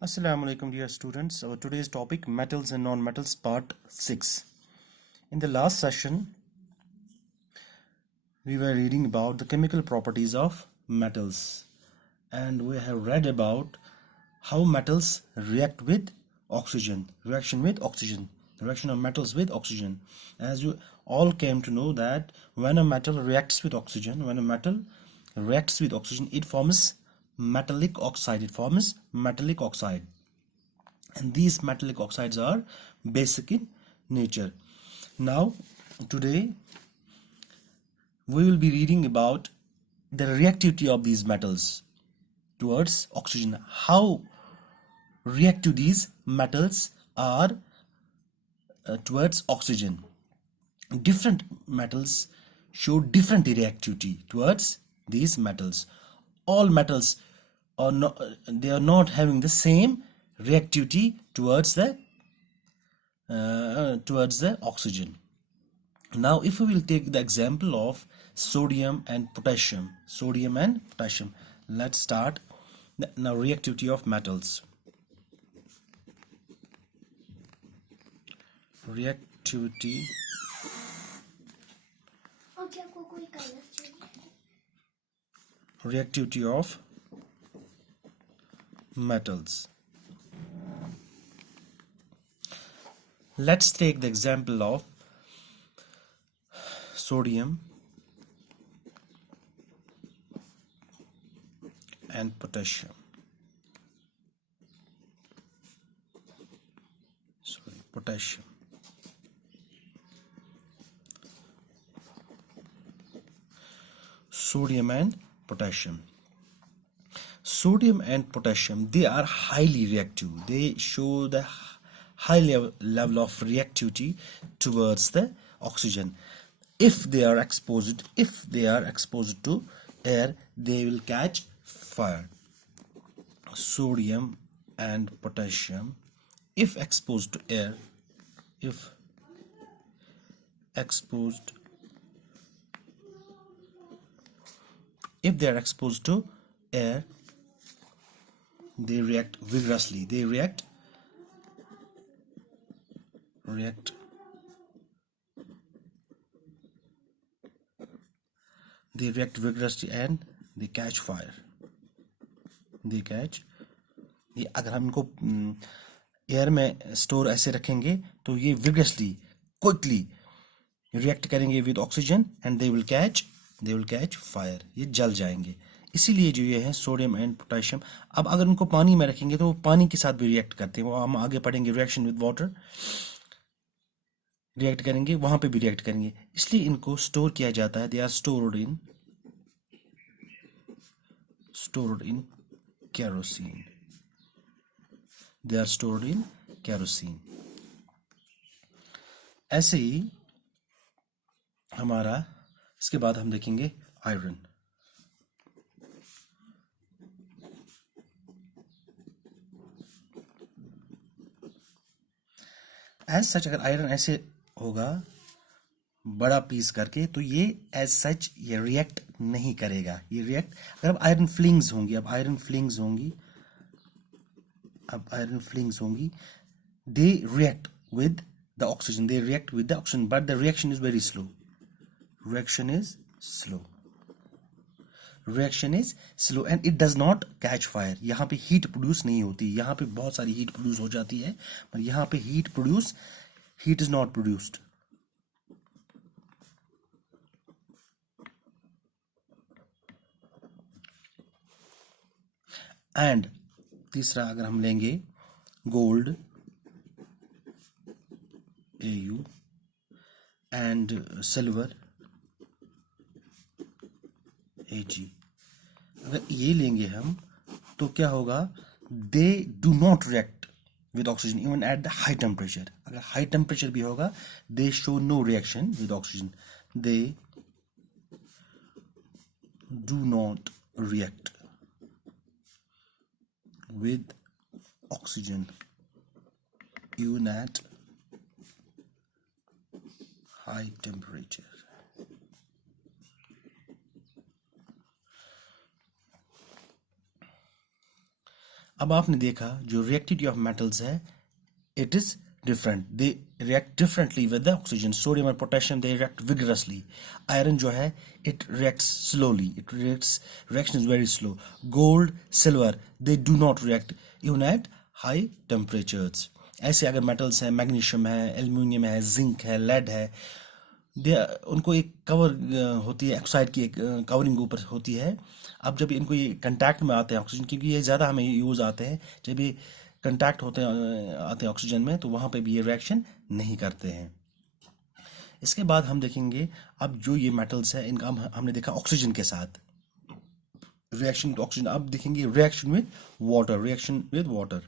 Assalamu alaikum dear students. Our today's topic metals and non-metals part 6. In the last session we were reading about the chemical properties of metals and we have read about how metals react with oxygen, reaction of metals with oxygen. As you all came to know that when a metal reacts with oxygen, it forms metallic oxide, and these metallic oxides are basic in nature. Now today we will be reading about the reactivity of these metals towards oxygen, how reactive these metals are towards oxygen. Different metals show different reactivity towards these metals. All metals are not having the same reactivity towards the oxygen. Now if we will take the example of sodium and potassium, let's start now. Reactivity of metals. Reactivity of metals. Let's take the example of sodium and potassium. Sodium and potassium. Sodium and potassium, they are highly reactive. They show the high level of reactivity towards the oxygen. If they are exposed to air, they will catch fire. Sodium and potassium, if exposed to air, if they are exposed to air, they react vigorously. They react vigorously and they catch fire. ये अगर हम इनको air में store ऐसे रखेंगे तो ये vigorously, quickly react करेंगे with oxygen and they will catch fire. ये जल जाएंगे. इसीलिए जो ये है सोडियम एंड पोटेशियम, अब अगर उनको पानी में रखेंगे तो वो पानी के साथ भी रिएक्ट करते हैं. वो हम आगे पढ़ेंगे, रिएक्शन विद वाटर रिएक्ट करेंगे, वहां पे भी रिएक्ट करेंगे. इसलिए इनको स्टोर किया जाता है. They are stored in kerosene. ऐसे ही हमारा इसके बाद हम देखेंगे आयरन. एज सच अगर आयरन ऐसे होगा बड़ा पीस करके तो ये एज सच ये रिएक्ट नहीं करेगा. ये रिएक्ट अगर अब आयरन फ्लिंग्स होंगी, they react with the oxygen, but the reaction is very slow. Reaction is slow and it does not catch fire. यहाँ पे हीट प्रोड्यूस नहीं होती. यहाँ पे बहुत सारी हीट प्रोड्यूस हो जाती है, पर यहाँ पे heat is not produced. And तीसरा अगर हम लेंगे gold Au and silver Ag, अगर ये लेंगे हम तो क्या होगा? They do not react with oxygen even at the high temperature. अगर हाई टेम्परेचर भी होगा they show no reaction with oxygen. They do not react with oxygen even at high temperature. अब आपने देखा जो रिएक्टिविटी ऑफ मेटल्स है, it is different. They react differently with the oxygen. Sodium and potassium, they react vigorously. Iron जो है, it reacts slowly. Reaction is very slow. Gold, silver, they do not react even at high temperatures. ऐसे अगर metals हैं, magnesium है, aluminium है, zinc है, lead है, उनको एक कवर होती है, ऑक्साइड की एक कवरिंग ऊपर होती है. अब जब इनको ये कंटैक्ट में आते हैं ऑक्सीजन, क्योंकि ये ज़्यादा हमें यूज़ आते हैं, जब ये कंटैक्ट होते हैं आते हैं ऑक्सीजन में, तो वहाँ पे भी ये रिएक्शन नहीं करते हैं. इसके बाद हम देखेंगे अब जो ये मेटल्स है इनका हमने देखा ऑक्सीजन के साथ रिएक्शन विद ऑक्सीजन. अब देखेंगे reaction with water.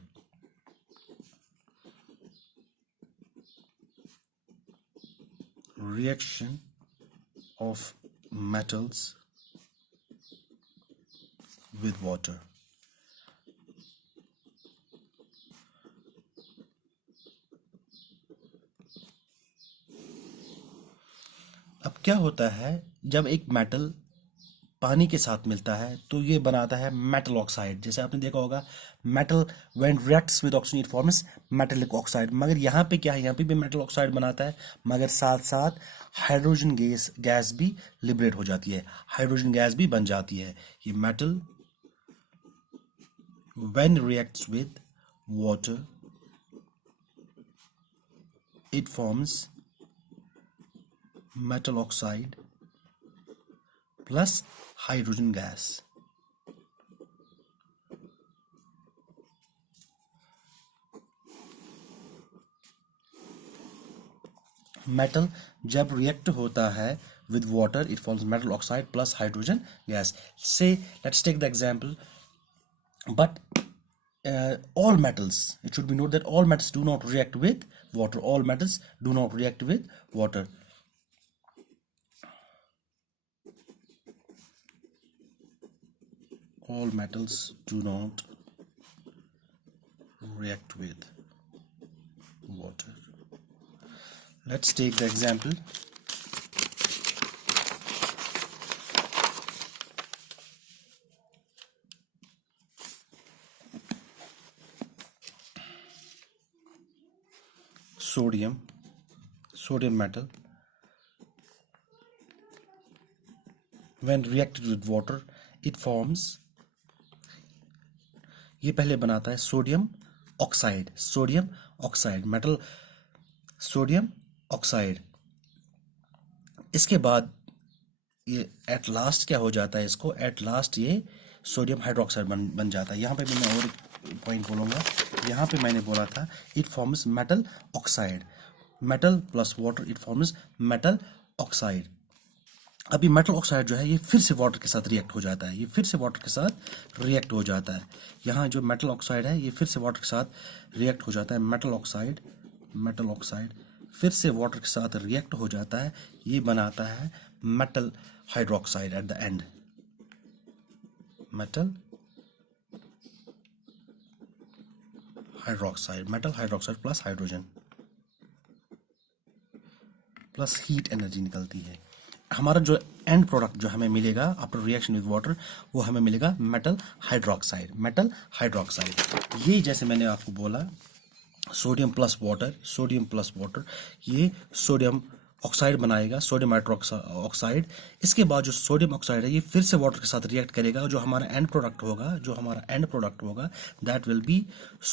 Reaction of metals with water. अब क्या होता है जब एक मेटल पानी के साथ मिलता है तो ये बनाता है मेटल ऑक्साइड. जैसे आपने देखा होगा metal when reacts with oxygen it forms metallic oxide. मगर यहाँ पे क्या है, यहाँ पे भी मेटल ऑक्साइड बनाता है, मगर साथ साथ हाइड्रोजन गैस भी लिबरेट हो जाती है, हाइड्रोजन गैस भी बन जाती है. ये metal when reacts with water it forms metal oxide plus hydrogen gas. Metal जब रिएक्ट होता है with water it forms metal oxide plus hydrogen gas. Say let's take the example, but all metals, it should be noted that all metals do not react with water. All metals do not react with water. All metals do not react with water. Let's take the example. Sodium metal when reacted with water it forms, ये पहले बनाता है sodium oxide metal sodium oxide. इसके बाद ये at last क्या हो जाता है, इसको एट लास्ट ये सोडियम हाइड्रोक्साइड बन जाता है. यहाँ पे भी मैं और एक पॉइंट बोलूँगा. यहाँ पे मैंने बोला था it forms metal oxide, metal plus water it forms metal oxide. अभी मेटल ऑक्साइड जो है ये फिर से वाटर के साथ रिएक्ट हो जाता है, यहाँ जो मेटल ऑक्साइड है ये फिर से वाटर के साथ रिएक्ट हो जाता है. मेटल ऑक्साइड फिर से वाटर के साथ रिएक्ट हो जाता है, ये बनाता है metal hydroxide at the end. Metal hydroxide plus hydrogen plus heat energy निकलती है. हमारा जो एंड प्रोडक्ट जो हमें मिलेगा आफ्टर रिएक्शन विद वाटर वो हमें मिलेगा मेटल हाइड्रोक्साइड. ये जैसे मैंने आपको बोला सोडियम प्लस वाटर ये सोडियम ऑक्साइड बनाएगा, सोडियम हाइड्रोक्साइड. इसके बाद जो सोडियम ऑक्साइड है ये फिर से वाटर के साथ रिएक्ट करेगा. जो हमारा एंड प्रोडक्ट होगा that will be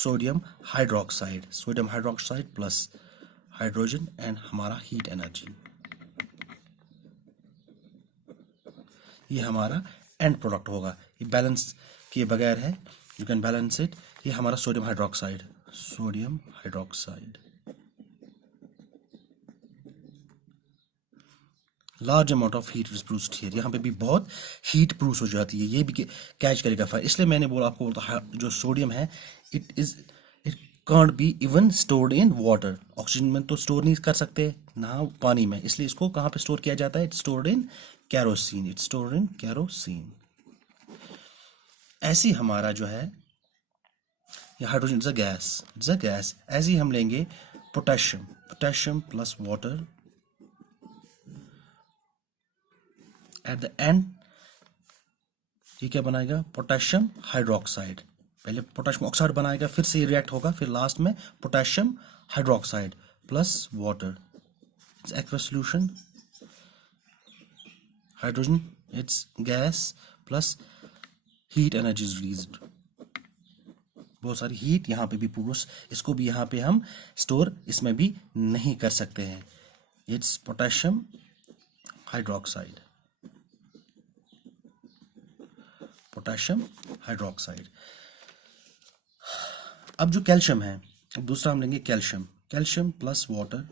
sodium hydroxide plus hydrogen and हमारा हीट एनर्जी. ये हमारा एंड प्रोडक्ट होगा. ये बैलेंस किए बगैर है, यू कैन बैलेंस इट. ये हमारा sodium hydroxide large amount of heat is produced here. यहाँ पे भी बहुत हीट प्रोड्यूस हो जाती है, ये भी कैच करेगा फायर. इसलिए मैंने आपको बोलता जो सोडियम है it can't be even stored in water. Oxygen में तो स्टोर नहीं कर सकते ना पानी में, इसलिए इसको कहाँ पे स्टोर किया जाता है, इट्स स्टोर्ड इन कैरोसिन. ऐसी हमारा जो है ये हाइड्रोजन इट्स अ गैस. ऐसे ही हम लेंगे potassium plus water at the end ये क्या बनाएगा पोटेशियम हाइड्रोक्साइड. पहले पोटेशियम ऑक्साइड बनाएगा, फिर से ये रिएक्ट होगा, फिर लास्ट में potassium hydroxide plus water, it's aqua solution, hydrogen it's gas plus heat energy is released, बहुत सारी हीट यहाँ पे भी प्रोड्यूस, इसको भी यहाँ पे हम स्टोर इसमें भी नहीं कर सकते हैं, it's potassium hydroxide, potassium hydroxide. अब जो कैल्शियम है, अब दूसरा हम लेंगे calcium, calcium plus water,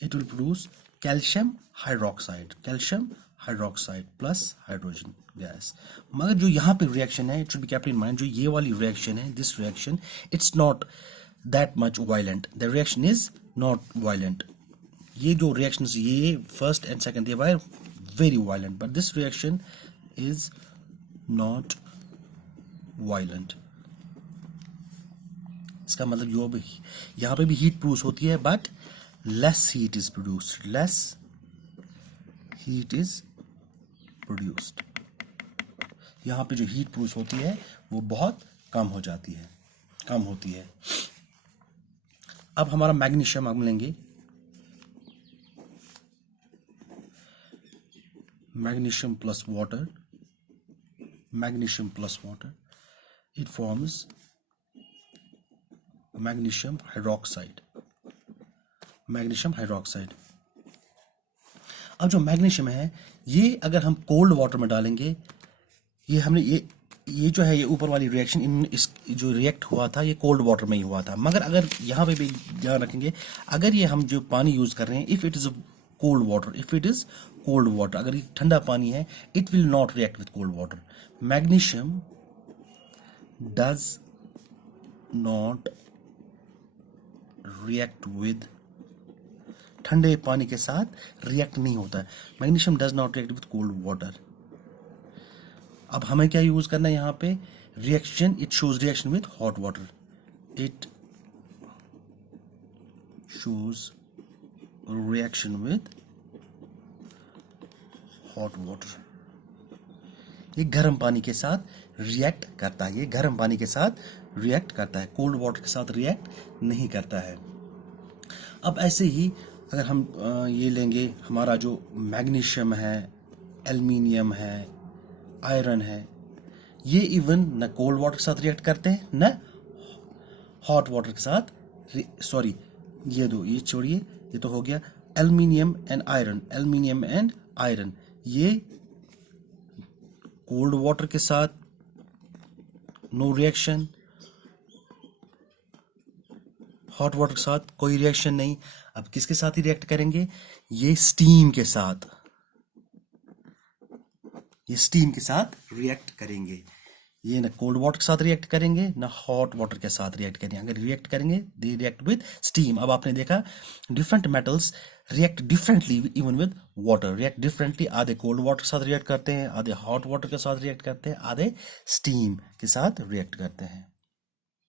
it will produce calcium hydroxide, calcium hydroxide plus hydrogen gas. मगर जो यहाँ पे रिएक्शन है, it should be kept in mind, जो ये वाली रिएक्शन है, this reaction it's not that much violent, the reaction is not violent. ये जो रिएक्शन, ये first and second, they were very violent, but this reaction is not violent. इसका मतलब जो भी यहाँ पे भी हीट प्रोड्यूस होती है, but less heat is produced, less heat is produced. यहाँ पे जो हीट प्रोड्यूस होती है वो बहुत कम हो जाती है, कम होती है। अब हमारा मैग्नीशियम हम लेंगे, magnesium plus water, magnesium plus water, it forms magnesium hydroxide, magnesium hydroxide. अब जो मैग्नीशियम है, ये अगर हम कोल्ड वाटर में डालेंगे, ये हमने ये जो है, ये ऊपर वाली रिएक्शन, इन इस जो रिएक्ट हुआ था, ये कोल्ड वाटर में ही हुआ था। मगर अगर यहाँ पे भी ध्यान रखेंगे, अगर ये हम जो पानी यूज कर रहे हैं, if it is cold water, if it is cold water, अगर ये ठंडा पानी है, it will not react with cold water. Magnesium does not react with, ठंडे पानी के साथ रिएक्ट नहीं होता है, magnesium does not react with cold water. अब हमें क्या यूज करना है यहाँ पे, reaction, it shows reaction with hot water, it shows reaction with hot water. ये गर्म पानी के साथ रिएक्ट करता है, ये गर्म पानी के साथ रिएक्ट करता है, कोल्ड वाटर के साथ रिएक्ट नहीं करता है। अब ऐसे ही अगर हम ये लेंगे, हमारा जो मैग्नीशियम है, एल्युमिनियम है, आयरन है, ये इवन न कोल्ड वाटर के साथ रिएक्ट करते हैं, न हॉट वाटर के साथ, सॉरी ये दो, ये छोड़िए, ये तो हो गया aluminium and iron, aluminium and iron, ये कोल्ड वाटर के साथ नो रिएक्शन, हॉट वाटर के साथ कोई रिएक्शन नहीं। अब किसके साथ ही रिएक्ट करेंगे, ये स्टीम के साथ, ये स्टीम के साथ रिएक्ट करेंगे, ये ना कोल्ड वाटर के साथ रिएक्ट करेंगे, ना हॉट वाटर के साथ रिएक्ट करेंगे। अगर रिएक्ट करेंगे, दे रिएक्ट विद स्टीम। अब आपने देखा different metals react differently even with water, react differently, आधे कोल्ड वाटर के साथ रिएक्ट करते हैं, आधे हॉट वाटर के साथ रिएक्ट करते हैं, आधे स्टीम के साथ रिएक्ट करते हैं।